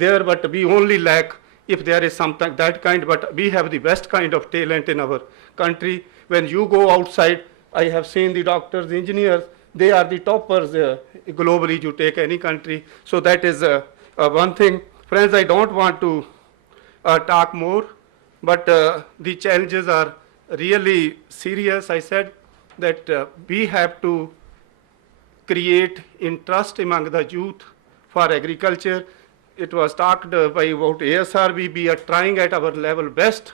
there, but we only lack if there is something that kind, but we have the best kind of talent in our country. When you go outside, I have seen the doctors, the engineers, they are the toppers globally, you take any country. So that is one thing. Friends, I don't want to talk more, but the challenges are really serious. I said that we have to create interest among the youth for agriculture. It was talked by about ASRB. We are trying at our level best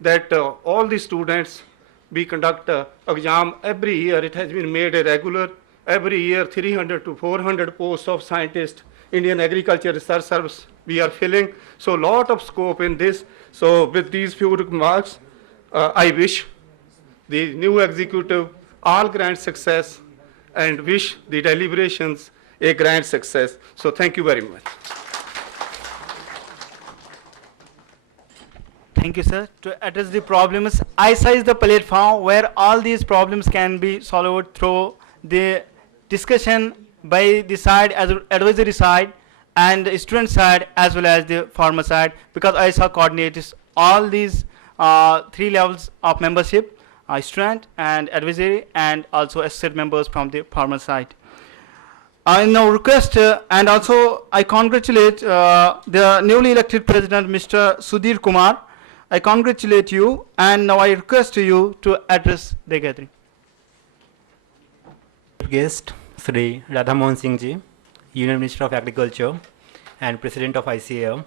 that all the students, we conduct exam every year. It has been made a regular. Every year, 300 to 400 posts of scientists, Indian Agriculture Research Service, we are filling. So lot of scope in this. So with these few remarks, I wish the new executive all grand success and wish the deliberations a grand success. So thank you very much. Thank you, sir. To address the problems, ISA is the platform where all these problems can be solved through the discussion by the side, as advisory side, and the student side, as well as the farmer side, because ISA coordinates all these three levels of membership, student and advisory, and also associate members from the farmer side. I now request, and also I congratulate the newly elected president, Mr. Sudhir Kumar. I congratulate you, and now I request you to address the gathering. Guest Sri Radha Mohan Singh Ji, Union Minister of Agriculture and President of ICAR,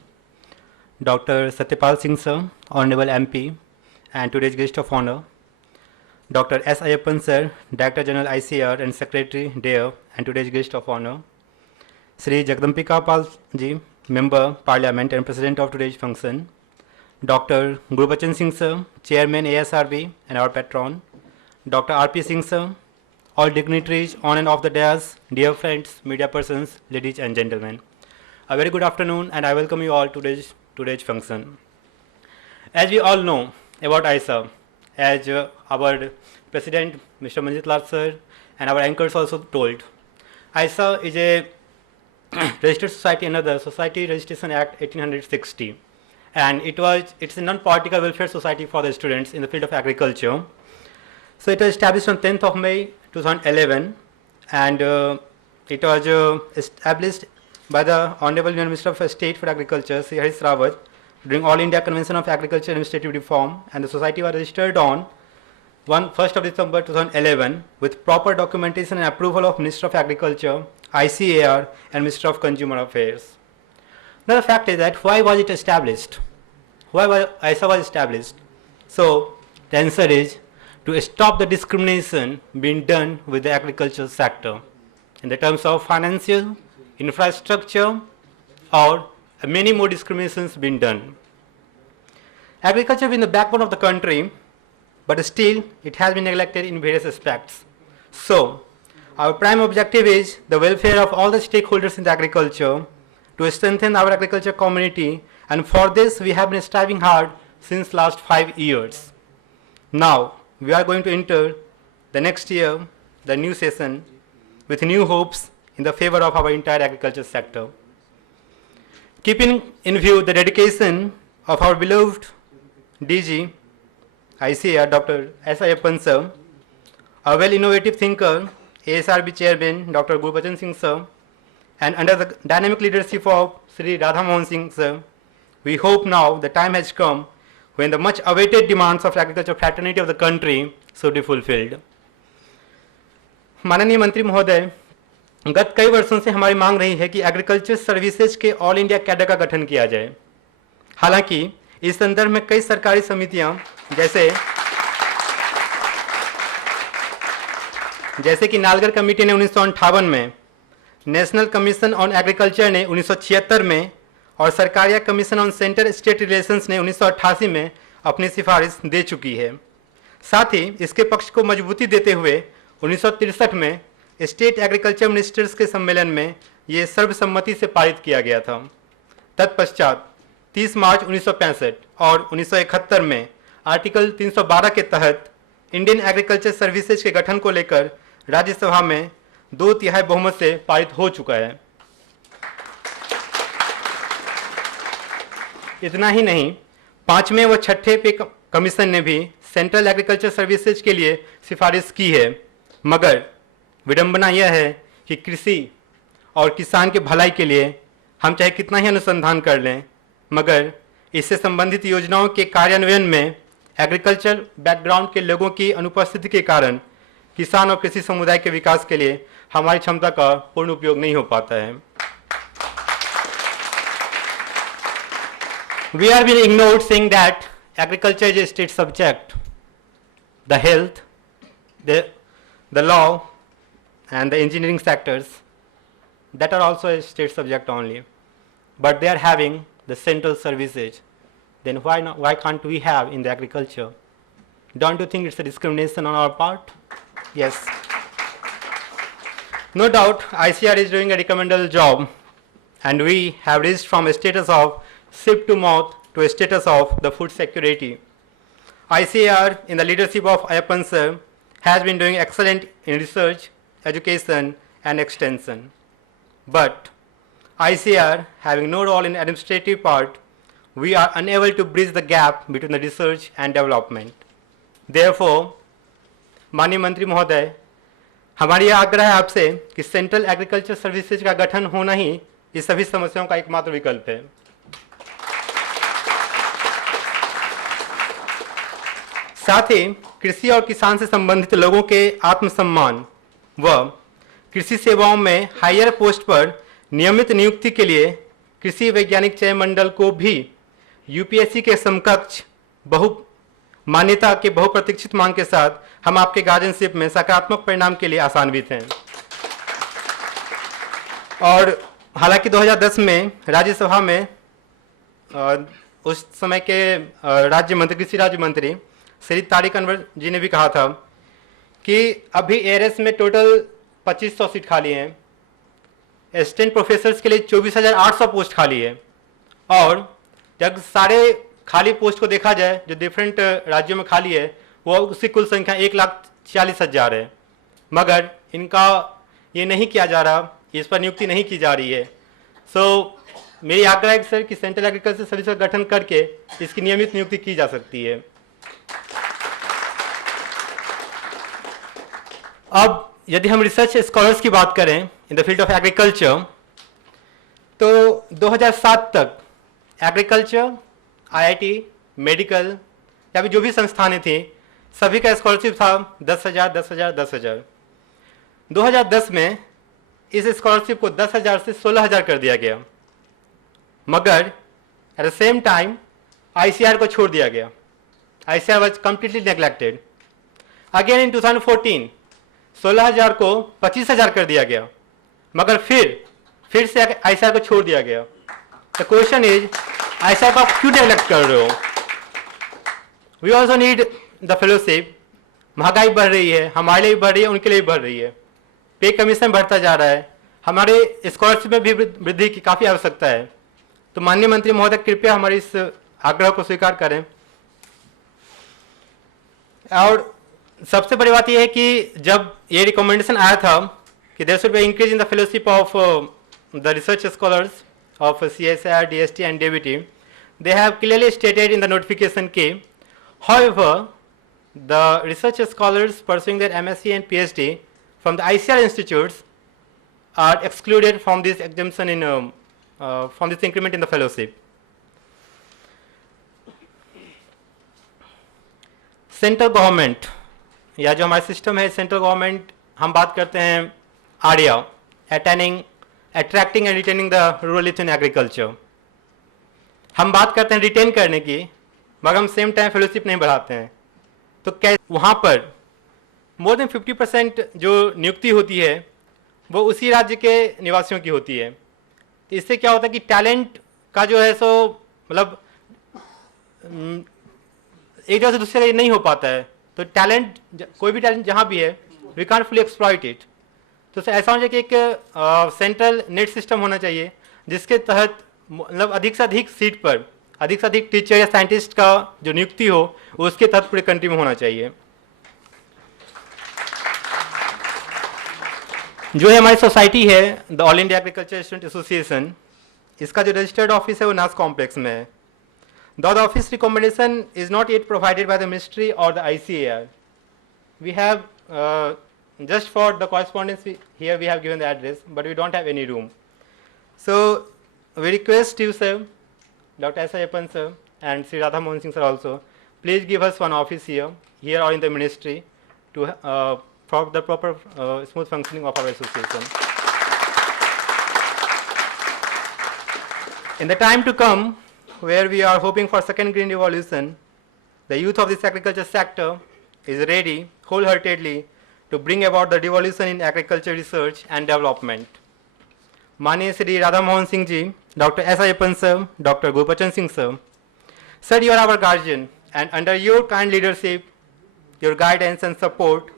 Dr. Satyapal Singh Sir, Honorable MP and today's guest of honor, Dr. S. Ayappan Sir, Director General ICAR and Secretary DARE and today's guest of honor, Sri Jagdampika Pal Ji, Member Parliament and President of today's function, Dr. Gurbachan Singh Sir, Chairman ASRB and our patron, Dr. R.P. Singh Sir, all dignitaries on and off the dais, dear friends, media persons, ladies and gentlemen. A very good afternoon, and I welcome you all to today's function. As we all know about ISA, as our President Mr. Manjit Lal Sir and our anchors also told, ISA is a registered society under the Society Registration Act 1860, and it's a non-political welfare society for the students in the field of agriculture. So it was established on 10th of May 2011, and it was established by the Honorable Union Minister of State for Agriculture, Sri Harish Rawat, during All India Convention of Agriculture Administrative Reform, and the society was registered on 1st of December 2011 with proper documentation and approval of Minister of Agriculture, ICAR, and Minister of Consumer Affairs. Now the fact is that why was it established? Why was ISA was established? So the answer is to stop the discrimination being done with the agricultural sector in the terms of financial, infrastructure, or many more discriminations being done. Agriculture being the backbone of the country, but still it has been neglected in various aspects. So our prime objective is the welfare of all the stakeholders in the agriculture, to strengthen our agriculture community, and for this we have been striving hard since last 5 years. Now we are going to enter the next year, the new session, with new hopes in the favor of our entire agriculture sector. Keeping in view the dedication of our beloved DG, ICAR, Dr. S. Ayappan Sir, a well-innovative thinker, ASRB Chairman, Dr. Gurbachan Singh Sir, and under the dynamic leadership of Sri Radha Mohan Singh Sir, we hope now the time has come when the much awaited demands of agriculture fraternity of the country should be fulfilled. माननीय मंत्री महोदय, गत कई वर्षों से हमारी मांग रही है कि एग्रीकल्चर सर्विसेज के ऑल इंडिया कैडर का गठन किया जाए। हालांकि इस संदर्भ में कई सरकारी समितियां जैसे कि नालगर कमेटी ने 1958 में, नेशनल कमीशन ऑन एग्रीकल्चर ने 1976 में और Sarkaria commission on centre state relations ने 1988 में अपनी सिफारिश दे चुकी है। साथ ही इसके पक्ष को मजबूती देते हुए 1963 में स्टेट एग्रीकल्चर मिनिस्टर्स के सम्मेलन में ये सर्वसम्मति से पारित किया गया था। तत्पश्चात 30 मार्च 1965 और 1971 में आर्टिकल 312 के तहत इंडियन एग्रीकल्चर सर्विसेज के गठन को लेकर राज्यसभा में 2/3 बहुमत से पारित हो चुका है। इतना ही नहीं, 5वें व 6ठे पे कमीशन ने भी सेंट्रल एग्रीकल्चर सर्विसेज के लिए सिफारिश की है, मगर विडंबना यह है कि कृषि और किसान के भलाई के लिए हम चाहे कितना ही अनुसंधान कर लें, मगर इससे संबंधित योजनाओं के कार्यान्वयन में एग्रीकल्चर बैकग्राउंड के लोगों की अनुपस्थिति के कारण किसान और कृषि समुदाय के विकास के लिए हमारी क्षमता का पूर्ण उपयोग नहीं हो पाता है। We are being ignored, saying that agriculture is a state subject. The health, the law, and the engineering sectors, that are also a state subject only. But they are having the central services. Then why can't we have in the agriculture? Don't you think it's a discrimination on our part? Yes. No doubt, ICR is doing a recommendable job, and we have reached from a status of ship to mouth to a status of the food security. ICR, in the leadership of Ayappan sir, has been doing excellent in research, education, and extension. But ICR, having no role in administrative part, we are unable to bridge the gap between the research and development. Therefore, माननीय मंत्री महोदय, हमारी यह आग्रह है आपसे कि central agriculture services का गठन होना ही इस सभी समस्याओं का एकमात्र विकल्प है। साथ ही कृषि और किसान से संबंधित लोगों के आत्मसम्मान व कृषि सेवाओं में हायर पोस्ट पर नियमित नियुक्ति के लिए कृषि वैज्ञानिक चयन मंडल को भी यूपीएससी के समकक्ष मान्यता के बहुप्रतीक्षित मांग के साथ हम आपके गार्जियनशिप में सकारात्मक परिणाम के लिए आशान्वित हैं। और हालांकि 2010 में राज्यसभा में उस समय के राज्य मंत्री, कृषि राज्य मंत्री श्री तारिक अनवर जी ने भी कहा था कि अभी एआरएस में टोटल 2500 सीट खाली हैं, असिस्टेंट प्रोफेसर्स के लिए 24,800 पोस्ट खाली है, और जब सारे खाली पोस्ट को देखा जाए जो डिफरेंट राज्यों में खाली है वो उसकी कुल संख्या 1,40,000 है, मगर इनका ये नहीं किया जा रहा, इस पर नियुक्ति नहीं की जा रही है। मेरी आग्रह है सर कि सेंट्रल एग्रीकल्चर सर्विस का गठन करके इसकी नियमित नियुक्ति की जा सकती है। अब यदि हम रिसर्च स्कॉलर्स की बात करें in the field of agriculture, तो 2007 तक एग्रीकल्चर, आईआईटी, मेडिकल या फिर जो भी संस्थानें थी सभी का स्कॉलरशिप था 10,000, 10,000, 10,000। 2010 में इस स्कॉलरशिप को 10,000 से 16,000 कर दिया गया, मगर at the same time ICR को छोड़ दिया गया। ICR was completely neglected. Again in 2014 16,000 को 25,000 कर दिया गया, मगर फिर से आईसीआर को छोड़ दिया गया। द क्वेश्चन इज आईसीआर को आप क्यों नेग्लेक्ट कर रहे हो? We also need the fellowship. महंगाई बढ़ रही है, हमारे लिए भी बढ़ रही है, उनके लिए भी बढ़ रही है। पे कमीशन बढ़ता जा रहा है, हमारे स्कॉलरशिप में भी वृद्धि की काफ़ी आवश्यकता है। तो माननीय मंत्री महोदय कृपया हमारे इस आग्रह को स्वीकार करें। और सबसे बड़ी बात यह है कि जब ये रिकमेंडेशन आया था कि there should be increase in the fellowship of the research scholars of CSIR, DST and DBT, they have clearly stated in the notification कि however the research scholars pursuing their MSc and PhD from the ICR institutes are excluded from this exemption in from this increment in the fellowship. Central government या जो हमारा system है central government, हम बात करते हैं Arya, attracting and retaining the rural youth in agriculture. हम बात करते हैं रिटेन करने की, मगर हम सेम टाइम फेलोशिप नहीं बढ़ाते हैं। तो क्या वहाँ पर मोर देन 50% जो नियुक्ति होती है वो उसी राज्य के निवासियों की होती है। तो इससे क्या होता है कि टैलेंट का जो है सो मतलब एक जगह से दूसरी जगह नहीं हो पाता है। तो टैलेंट, कोई भी टैलेंट जहाँ भी है, we can't fully exploit it. तो ऐसा होना चाहिए कि एक सेंट्रल नेट सिस्टम होना चाहिए जिसके तहत मतलब अधिक से अधिक सीट पर अधिक से अधिक टीचर या साइंटिस्ट का जो नियुक्ति हो उसके तहत पूरे कंट्री में होना चाहिए। जो है हमारी सोसाइटी है the all India agriculture student association, इसका जो रजिस्टर्ड ऑफिस है वो नास कॉम्प्लेक्स में है। Though the office recommendation is not yet provided by the ministry or the ICAR, we have just for the correspondence here we have given the address, but we don't have any room. So we request you, sir, Dr. S. Ayyappan, sir, and Sri Radha Mohan Singh, sir, also, please give us one office here or in the ministry to for the proper smooth functioning of our association. In the time to come, where we are hoping for second green revolution, the youth of this agriculture sector is ready wholeheartedly to bring about the revolution in agriculture research and development. माननीय Shri Radha Mohan Singh ji, Dr. S. Ayyappan sir, Dr. Gurbachan Singh sir, sir, you are our guardian, and under your kind leadership, your guidance and support,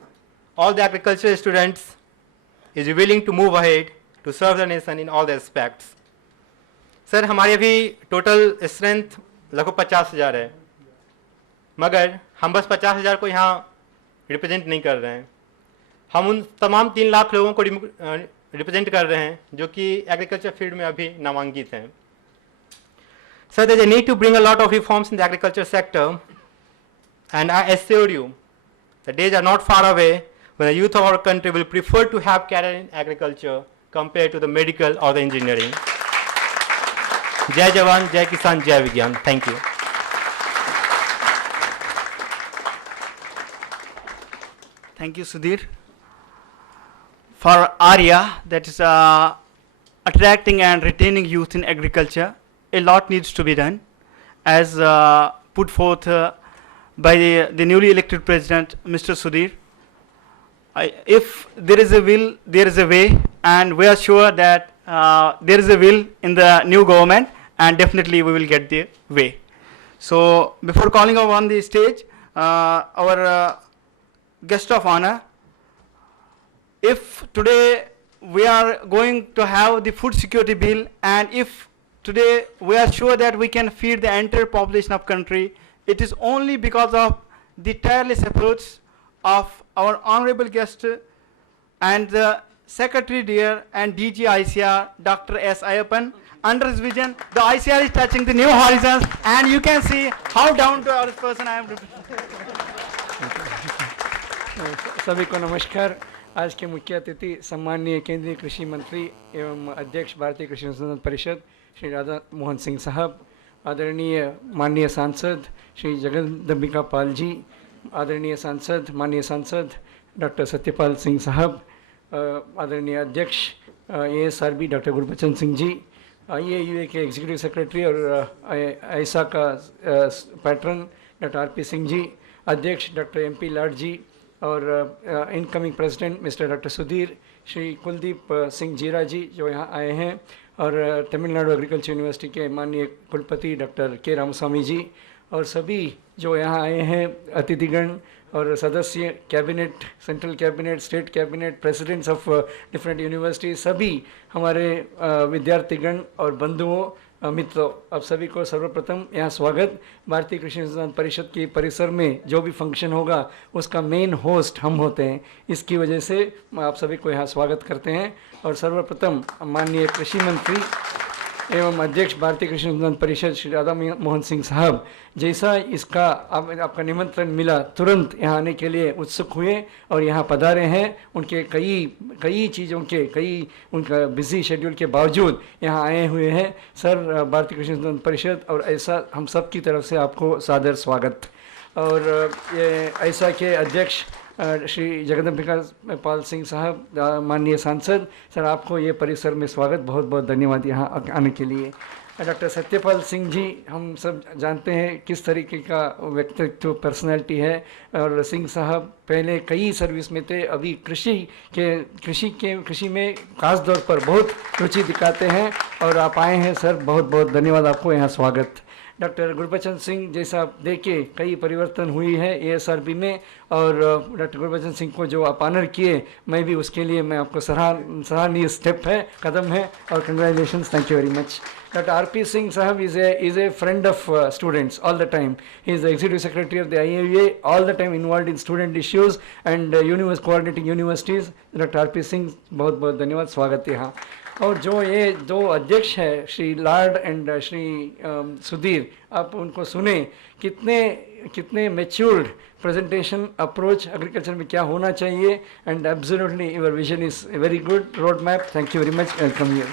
all the agriculture students is willing to move ahead to serve the nation in all the aspects. Sir हमारी अभी total strength लगभग 50,000 है, मगर हम बस 50,000 को यहाँ represent नहीं कर रहे हैं, हम उन तमाम 3 लाख लोगों को रिप्रेजेंट कर रहे हैं जो कि एग्रीकल्चर फील्ड में अभी नामांकित हैं. Sir there is a need to bring a lot of reforms in the agriculture sector, and I assure you the days are not far away when the youth of our country will prefer to have career in agriculture compared to the medical or the engineering. जय जवान, जय किसान, जय विज्ञान. Thank you. Thank you, Sudhir. For ARIA, that is attracting and retaining youth in agriculture, a lot needs to be done, as put forth by the newly elected president, Mr. Sudhir. If there is a will, there is a way, and we are sure that there is a will in the new government, and definitely we will get the way. So before calling on the stage, our guest of honor, if today we are going to have the food security bill, and if today we are sure that we can feed the entire population of country, it is only because of the tireless efforts of our honorable guest and the secretary dear and DG ICR, Dr. S. Ayyappan. Under his vision, the ICR is touching the new horizons, and you can see how down to earth person I am. सभी को नमस्कार. आज के मुख्य अतिथि सम्माननीय केंद्रीय कृषि मंत्री एवं अध्यक्ष भारतीय कृषि अनुसंधान परिषद श्री राधा मोहन सिंह साहब, आदरणीय माननीय सांसद श्री जगदम्बिका पाल जी, आदरणीय सांसद माननीय सांसद डॉक्टर सत्यपाल सिंह साहब, आदरणीय अध्यक्ष ASRB doctor Gurbachan Singh ji, IAUA के एग्जीक्यूटिव सेक्रेटरी और ऐसा का pattern doctor RP Singh ji, अध्यक्ष डॉक्टर MP लाड जी, और incoming president mister doctor Sudhir, Shri Kuldeep Singh जीरा जी जो यहाँ आए हैं, और तमिलनाडु एग्रीकल्चर यूनिवर्सिटी के माननीय कुलपति डॉक्टर K. रामस्वामी जी, और सभी जो यहाँ आए हैं अतिथिगण और सदस्य, cabinet, central cabinet, state cabinet, presidents of different university, सभी हमारे विद्यार्थीगण और बंधुओं, मित्रों, आप सभी को सर्वप्रथम यहाँ स्वागत. भारतीय कृषि अनुसंधान परिषद के परिसर में जो भी फंक्शन होगा उसका मेन होस्ट हम होते हैं, इसकी वजह से आप सभी को यहाँ स्वागत करते हैं. और सर्वप्रथम माननीय कृषि मंत्री एवं अध्यक्ष भारतीय कृषि अनुसंधान परिषद श्री राधा मोहन सिंह साहब, जैसा इसका आपका निमंत्रण मिला तुरंत यहाँ आने के लिए उत्सुक हुए और यहाँ पधारे हैं. उनके कई चीज़ों के उनका बिजी शेड्यूल के बावजूद यहाँ आए हुए हैं. सर, भारतीय कृषि अनुसंधान परिषद और ऐसा हम सब की तरफ से आपको सादर स्वागत. और ये ऐसा के अध्यक्ष श्री जगदम्बिका पाल सिंह साहब, माननीय सांसद, सर आपको ये परिसर में स्वागत, बहुत बहुत धन्यवाद यहाँ आने के लिए. डॉक्टर सत्यपाल सिंह जी, हम सब जानते हैं किस तरीके का व्यक्तित्व, पर्सनैलिटी है, और सिंह साहब पहले कई सर्विस में थे, अभी कृषि में खास तौर पर बहुत रुचि दिखाते हैं, और आप आए हैं सर, बहुत बहुत धन्यवाद, आपको यहाँ स्वागत. डॉक्टर गुरबचन सिंह जैसा देखिए कई परिवर्तन हुई है ASRB में, और डॉक्टर गुरबचन सिंह को जो आप ऑनर किए, मैं भी उसके लिए मैं आपको सराहनीय स्टेप है, कदम है, और congratulations, thank you very much. Dr. RP Singh Sahab is a friend of students all the time. He is the executive secretary of the IAUA, all the time involved in student issues and coordinating universities. Dr. RP Singh, बहुत बहुत धन्यवाद, स्वागत है यहाँ. और जो ये दो अध्यक्ष है श्री लाड एंड श्री सुधीर, आप उनको सुने कितने कितने मैच्योर्ड प्रेजेंटेशन अप्रोच एग्रीकल्चर में क्या होना चाहिए, and absolutely your vision is very good road map. Thank you very much, welcome you.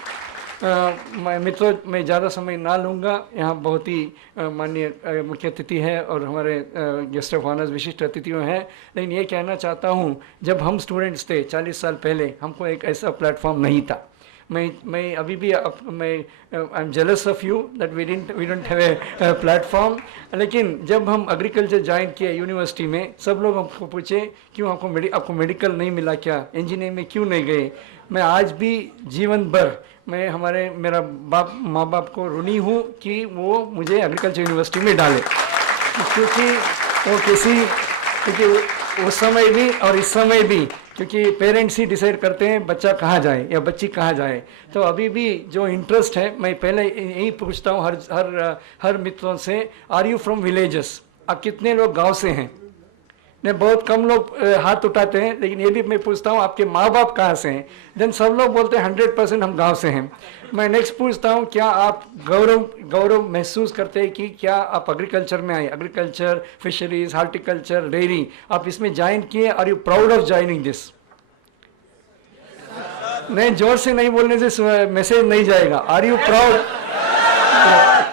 मित्रों, मैं ज़्यादा समय ना लूँगा, यहाँ बहुत ही माननीय मुख्य अतिथि है और हमारे गेस्ट ऑफ ऑनर्स विशिष्ट अतिथियों हैं, लेकिन ये कहना चाहता हूँ जब हम स्टूडेंट्स थे 40 साल पहले, हमको एक ऐसा प्लेटफॉर्म नहीं था। मैं अभी भी मैं I am jealous of you that we don't have a platform. लेकिन जब हम एग्रीकल्चर ज्वाइन किए यूनिवर्सिटी में, सब लोग हमको पूछे क्यों आपको मेडिकल नहीं मिला, क्या इंजीनियरिंग में क्यों नहीं गए। मैं आज भी जीवन भर मैं मेरा माँ बाप को ऋणी हूँ कि वो मुझे एग्रीकल्चर यूनिवर्सिटी में डाले, क्योंकि उस समय भी और इस समय भी, क्योंकि पेरेंट्स ही डिसाइड करते हैं बच्चा कहाँ जाए या बच्ची कहाँ जाए। तो अभी भी जो इंटरेस्ट है, मैं पहले यही पूछता हूँ हर मित्रों से, आर यू फ्रॉम विलेजेस? आप कितने लोग गांव से हैं? ने बहुत कम लोग हाथ उठाते हैं, लेकिन ये भी मैं पूछता हूँ आपके माँ बाप कहाँ से हैं? देन सब लोग बोलते हैं 100% हम गांव से हैं। मैं नेक्स्ट पूछता हूँ, क्या आप गौरव महसूस करते हैं कि क्या आप एग्रीकल्चर में आए? एग्रीकल्चर, फिशरीज, हार्टिकल्चर, डेयरी, आप इसमें ज्वाइन किए, are you proud of joining this? नहीं, जोर से नहीं बोलने से मैसेज नहीं जाएगा। Are you proud?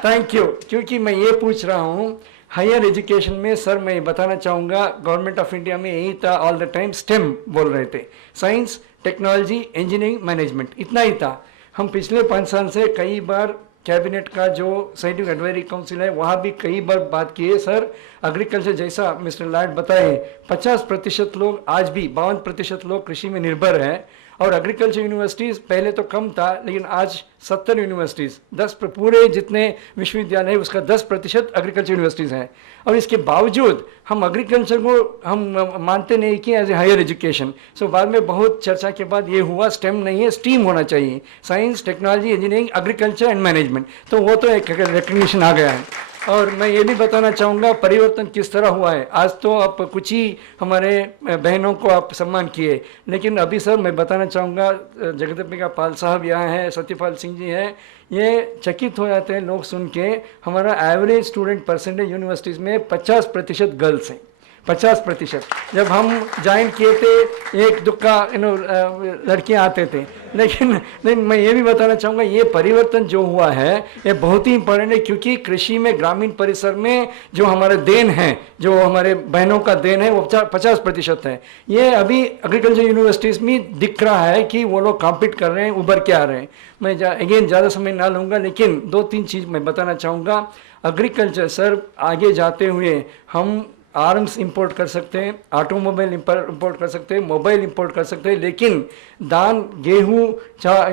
Thank you. क्योंकि मैं ये पूछ रहा हूँ, हायर एजुकेशन में सर मैं बताना चाहूँगा, गवर्नमेंट ऑफ इंडिया में यही था ऑल द टाइम, स्टेम बोल रहे थे, साइंस, टेक्नोलॉजी, इंजीनियरिंग, मैनेजमेंट, इतना ही था। हम पिछले 5 साल से कई बार कैबिनेट का जो साइंटिफिक एडवाइजरी काउंसिल है वहाँ भी कई बार बात की है। सर, एग्रीकल्चर जैसा मिस्टर लाड बताए, 50% लोग, आज भी 52% लोग कृषि में निर्भर है। और एग्रीकल्चर यूनिवर्सिटीज़ पहले तो कम था, लेकिन आज 70 यूनिवर्सिटीज़, 10 पूरे जितने विश्वविद्यालय है उसका 10% एग्रीकल्चर यूनिवर्सिटीज़ हैं। और इसके बावजूद हम एग्रीकल्चर को हम मानते नहीं कि एज ए हायर एजुकेशन। सो बाद में बहुत चर्चा के बाद ये हुआ स्टेम नहीं है, स्टीम होना चाहिए, science, technology, engineering, agriculture and management. तो वो तो एक रिकग्निशन आ गया है। और मैं ये भी बताना चाहूँगा परिवर्तन किस तरह हुआ है। आज तो आप कुछ ही हमारे बहनों को आप सम्मान किए, लेकिन अभी सर मैं बताना चाहूँगा, जगदम्बिका पाल साहब यहाँ हैं, सत्यपाल सिंह जी हैं, ये चकित हो जाते हैं लोग सुन के। हमारा एवरेज स्टूडेंट परसेंटेज यूनिवर्सिटीज़ में 50% गर्ल्स हैं, 50%। जब हम ज्वाइन किए थे 1-2 लड़कियां आते थे, लेकिन मैं ये भी बताना चाहूँगा ये परिवर्तन जो हुआ है ये बहुत ही इंपॉर्टेंट है, क्योंकि कृषि में ग्रामीण परिसर में जो हमारे देन है, जो हमारे बहनों का देन है, वो 50% है। ये अभी एग्रीकल्चर यूनिवर्सिटीज़ में दिख रहा है कि वो लोग कॉम्पीट कर रहे हैं, उभर के आ रहे हैं। मैं अगेन ज़्यादा समय ना लूँगा, लेकिन 2-3 चीज़ मैं बताना चाहूँगा। एग्रीकल्चर सर आगे जाते हुए हम आर्म्स इंपोर्ट कर सकते हैं, ऑटोमोबाइल इंपोर्ट कर सकते हैं, मोबाइल इंपोर्ट कर सकते हैं, लेकिन दान, गेहूँ,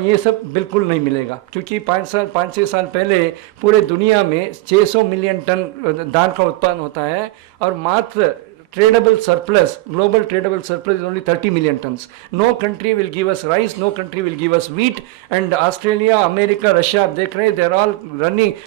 ये सब बिल्कुल नहीं मिलेगा। क्योंकि 5-6 साल पहले पूरे दुनिया में 600 मिलियन टन दान का उत्पादन होता है, और मात्र tradable surplus, global tradable surplus is only 30 million tons. No country will give us rice, no country will give us wheat, and Australia, America, Russia, आप देख रहे हैं, they're all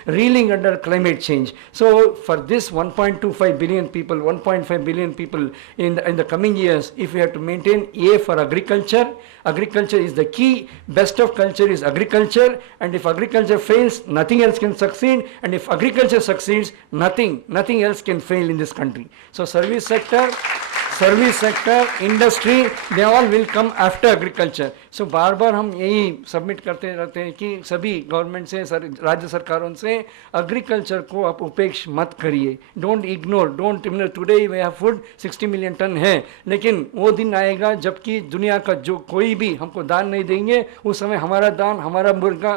reeling under climate change. So for this 1.25 billion people, 1.5 billion people in the coming years, if we have to maintain A for agriculture, agriculture is the key, best of culture is agriculture, and if agriculture fails, nothing else can succeed, and if agriculture succeeds, nothing else can fail in this country. So service sector, industry, they all will come after agriculture. So बार बार हम यही submit करते रहते हैं कि सभी government से, राज्य सरकारों से, एग्रीकल्चर को आप उपेक्ष मत करिए, don't ignore, don't. Today we have food 60 million ton है, लेकिन वो दिन आएगा जबकि दुनिया का जो कोई भी हमको दान नहीं देंगे, उस समय हमारा दान, हमारा मुर्गा,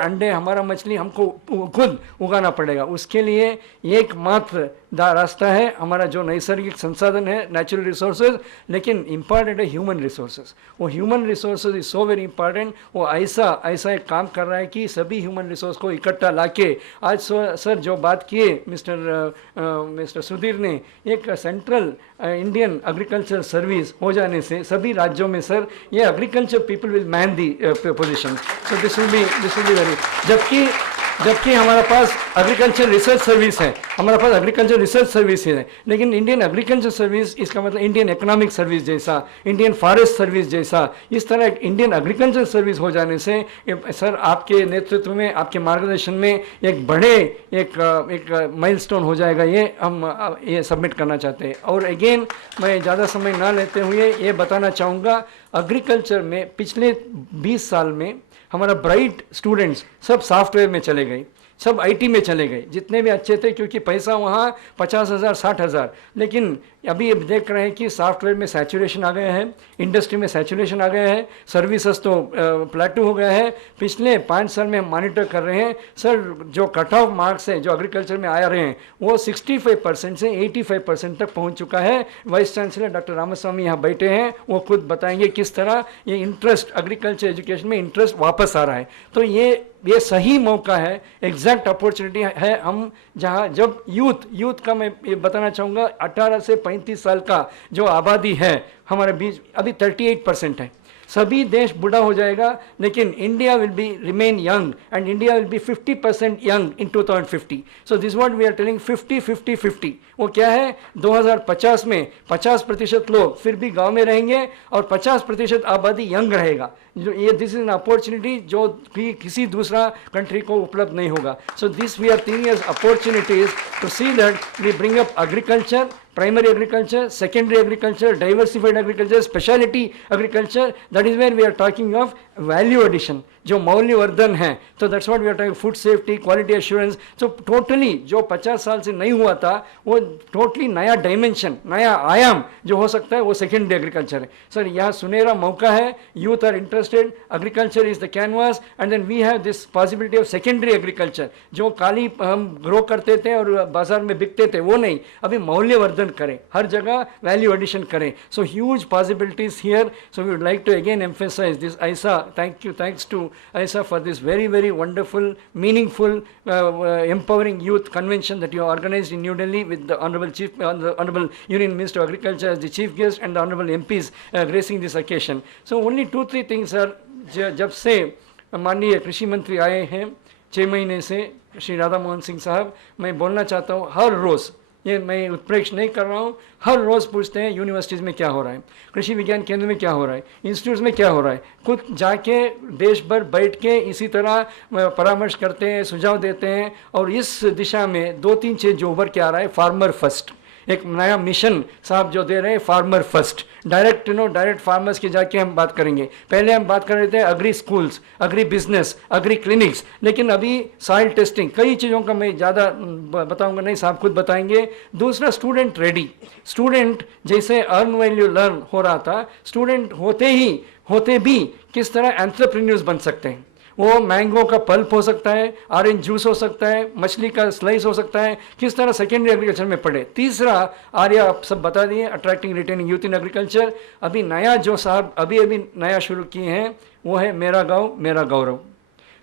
अंडे, हमारा मछली हमको खुद उगाना पड़ेगा। उसके लिए एकमात्र रास्ता है हमारा जो नैसर्गिक संसाधन है, नेचुरल रिसोर्सेज, लेकिन इम्पॉर्टेंट है ह्यूमन रिसोर्सेज। वो human resources is so very important. वो ऐसा एक काम कर रहा है कि सभी ह्यूमन रिसोर्स को इकट्ठा लाके, आज सर जो बात किए मिस्टर सुधीर ने, एक सेंट्रल इंडियन एग्रीकल्चर सर्विस हो जाने से सभी राज्यों में सर ये agriculture people will man the position. So this will be very, जबकि जबकि हमारे पास एग्रीकल्चर रिसर्च सर्विस है, हमारे पास एग्रीकल्चर रिसर्च सर्विस है, लेकिन इंडियन एग्रीकल्चर सर्विस, इसका मतलब इंडियन इकोनॉमिक सर्विस जैसा, इंडियन फॉरेस्ट सर्विस जैसा, इस तरह एक इंडियन एग्रीकल्चर सर्विस हो जाने से सर आपके नेतृत्व में, आपके मार्गदर्शन में एक बड़े एक माइलस्टोन हो जाएगा। ये हम ये सबमिट करना चाहते हैं। और अगेन मैं ज़्यादा समय ना लेते हुए ये बताना चाहूँगा, एग्रीकल्चर में पिछले 20 साल में हमारा ब्राइट स्टूडेंट्स सब सॉफ्टवेयर में चले गए, सब आईटी में चले गए, जितने भी अच्छे थे, क्योंकि पैसा वहाँ 50,000 60,000। लेकिन अभी अब देख रहे हैं कि सॉफ्टवेयर में सैचुरेशन आ गया है, इंडस्ट्री में सैचुरेशन आ गया है, सर्विसेज तो प्लेटू हो गया है। पिछले 5 साल में हम मॉनिटर कर रहे हैं सर, जो कट ऑफ मार्क्स हैं जो एग्रीकल्चर में आ रहे हैं वो 65% से 85% तक पहुंच चुका है। वाइस चांसलर डॉक्टर रामास्वामी यहाँ बैठे हैं, वो खुद बताएंगे किस तरह ये इंटरेस्ट एग्रीकल्चर एजुकेशन में इंटरेस्ट वापस आ रहा है। तो ये सही मौका है, एग्जैक्ट अपॉर्चुनिटी है। हम जहाँ जब यूथ का मैं ये बताना चाहूँगा, 18 से 35 साल का जो आबादी है हमारे बीच अभी 38% है। सभी देश बूढ़ा हो जाएगा, लेकिन India will be remain young and India will be 50% young in 2050। So this what we are telling, 50-50-50। वो क्या है, 2050 में 50% लोग फिर भी गांव में रहेंगे और 50% आबादी यंग रहेगा। जो ये दिस इज एन अपॉर्चुनिटी जो किसी दूसरा कंट्री को उपलब्ध नहीं होगा। So this we are seeing as opportunities to see that we bring up agriculture, primary agriculture, secondary agriculture, diversified agriculture, specialty agriculture. That is where we are talking of value addition, जो मौल्यवर्धन है। तो that's what we are talking, food safety, quality assurance. तो totally जो 50 साल से नहीं हुआ था वो टोटली नया डायमेंशन, नया आयाम जो हो सकता है वो सेकेंडरी एग्रीकल्चर है। सर यहाँ सुनहरा मौका है, youth are interested, agriculture is the canvas and then we have this possibility of secondary agriculture. जो काली हम ग्रो करते थे और बाजार में बिकते थे वो नहीं, अभी मौल्यवर्धन करें, हर जगह वैल्यू एडिशन करें। So huge possibilities here. So we would like to again emphasise this AISA. Thanks to AISA for this very wonderful, meaningful, empowering youth convention that you organized in New Delhi with the Honorable Union Minister of Agriculture as the chief guest and the Honorable MPs gracing this occasion. So only 2-3 things sir, जब से माननीय कृषि मंत्री आए हैं 6 महीने से श्री राधा मोहन सिंह साहब, मैं बोलना चाहता हूँ हर रोज़, ये मैं उत्प्रेक्ष नहीं कर रहा हूँ, हर रोज़ पूछते हैं यूनिवर्सिटीज़ में क्या हो रहा है, कृषि विज्ञान केंद्र में क्या हो रहा है, इंस्टीट्यूट्स में क्या हो रहा है। खुद जाके देश भर बैठ के इसी तरह परामर्श करते हैं, सुझाव देते हैं। और इस दिशा में 2-3 चीज़ जो उभर के आ रहा है, फार्मर फर्स्ट, एक नया मिशन साहब जो दे रहे हैं, फार्मर फर्स्ट, डायरेक्ट फार्मर्स की जाके हम बात करेंगे। पहले हम बात कर रहे थे agri schools, agri business, agri clinics, लेकिन अभी सॉइल टेस्टिंग, कई चीज़ों का मैं ज़्यादा बताऊंगा नहीं, साहब खुद बताएंगे। दूसरा स्टूडेंट रेडी, स्टूडेंट जैसे अर्न वैल्यू लर्न हो रहा था, स्टूडेंट होते भी किस तरह एंटरप्रेन्योर्स बन सकते हैं। वो मैंगो का पल्प हो सकता है, ऑरेंज जूस हो सकता है, मछली का स्लाइस हो सकता है, किस तरह सेकेंडरी एग्रीकल्चर में पढ़े। तीसरा आर्या आप सब बता दिए, attracting retaining youth in agriculture. अभी नया जो साहब अभी नया शुरू किए हैं वो है मेरा गांव मेरा गौरव।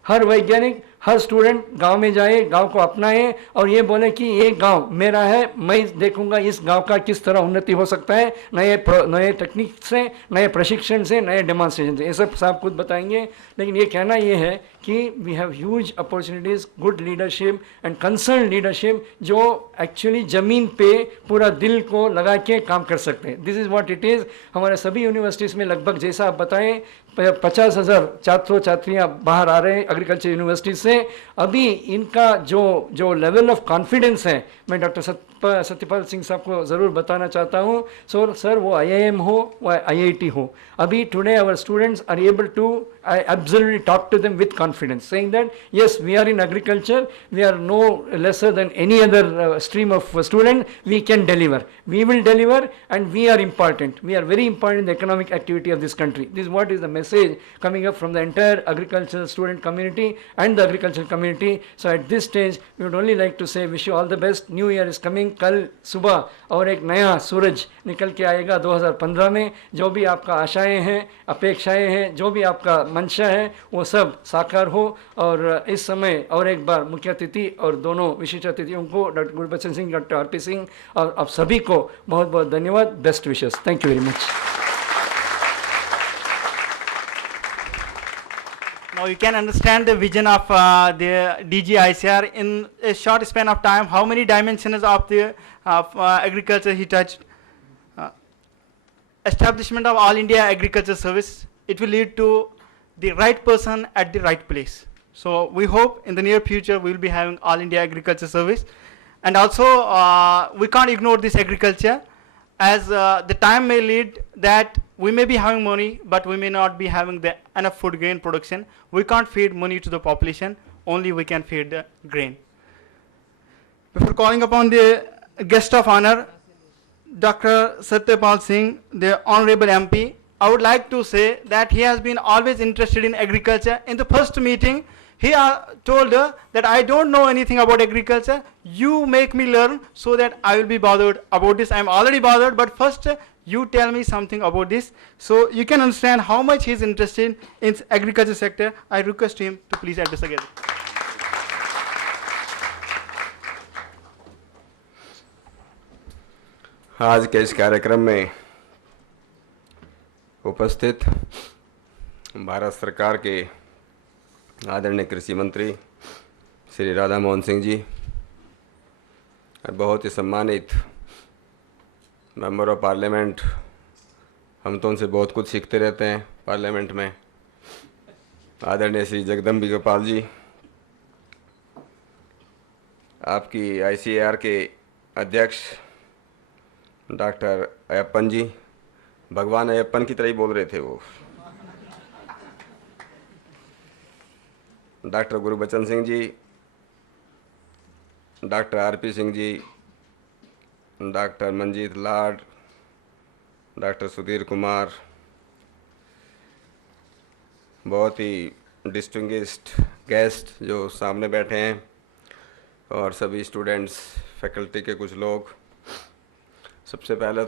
हर वैज्ञानिक, हर स्टूडेंट गांव में जाए, गांव को अपनाए और ये बोले कि ये गांव मेरा है, मैं देखूंगा इस गांव का किस तरह उन्नति हो सकता है, नए टेक्निक से, नए प्रशिक्षण से, नए डेमोन्स्ट्रेशन से। ये सब साहब खुद बताएंगे। लेकिन ये कहना ये है कि we have huge opportunities, good leadership and concern leadership जो एक्चुअली ज़मीन पे पूरा दिल को लगा के काम कर सकते हैं। This is what it is. हमारे सभी यूनिवर्सिटीज़ में लगभग जैसा आप बताएं 50,000 छात्रों छात्रियाँ बाहर आ रहे हैं एग्रीकल्चर यूनिवर्सिटी से। अभी इनका जो लेवल ऑफ कॉन्फिडेंस है, मैं डॉक्टर सत्यपाल सिंह साहब को ज़रूर बताना चाहता हूँ। सर वो IIM हो वो IIT हो, अभी today our students are able to absolutely talk to them with confidence, saying that yes, we are in agriculture, we are no lesser than any other stream of student, we can deliver, we will deliver, and we are important, we are very important in the economic activity of this country. This is what is the message coming up from the entire agricultural student community and the agricultural community. So at this stage we would only like to say wish you all the best. New year is coming, कल सुबह और एक नया सूरज निकल के आएगा 2015 में। जो भी आपका आशाएं हैं, अपेक्षाएं हैं, जो भी आपका मंशा है वो सब साकार हो। और इस समय और एक बार मुख्य अतिथि और दोनों विशिष्ट अतिथियों को doctor Gurbachan Singh, doctor RP Singh और आप सभी को बहुत बहुत धन्यवाद। Best wishes. Thank you very much. Now you can understand the vision of the DG ICR in a short span of time, how many dimensions of the agriculture he touched. Establishment of All India Agriculture Service, it will lead to the right person at the right place. So we hope in the near future we will be having All India Agriculture Service. And also we can't ignore this agriculture, as the time may lead that we may be having money, but we may not be having the enough food grain production. We can't feed money to the population, only we can feed the grain. Before calling upon the guest of honor, Dr. Satyapal Singh, the Honorable MP, I would like to say that he has been always interested in agriculture. In the first meeting, he told her that I don't know anything about agriculture. You make me learn so that I will be bothered about this. I am already bothered, but first you tell me something about this. So you can understand how much he is interested in agriculture sector. I request him to please address again. आज के इस कार्यक्रम में उपस्थित भारत सरकार के आदरणीय कृषि मंत्री श्री राधा मोहन सिंह जी और बहुत ही सम्मानित मेंबर ऑफ पार्लियामेंट, हम तो उनसे बहुत कुछ सीखते रहते हैं पार्लियामेंट में, आदरणीय श्री जगदम्बी गोपाल जी, आपकी ICAR के अध्यक्ष डॉक्टर अयप्पन जी, भगवान अयप्पन की तरह ही बोल रहे थे वो, doctor Gurbachan Singh ji, doctor RP Singh ji, doctor Manjeet लाड, डॉक्टर सुधीर कुमार, बहुत ही डिस्टिंग्विश्ड गेस्ट जो सामने बैठे हैं, और सभी स्टूडेंट्स, फैकल्टी के कुछ लोग, सबसे पहले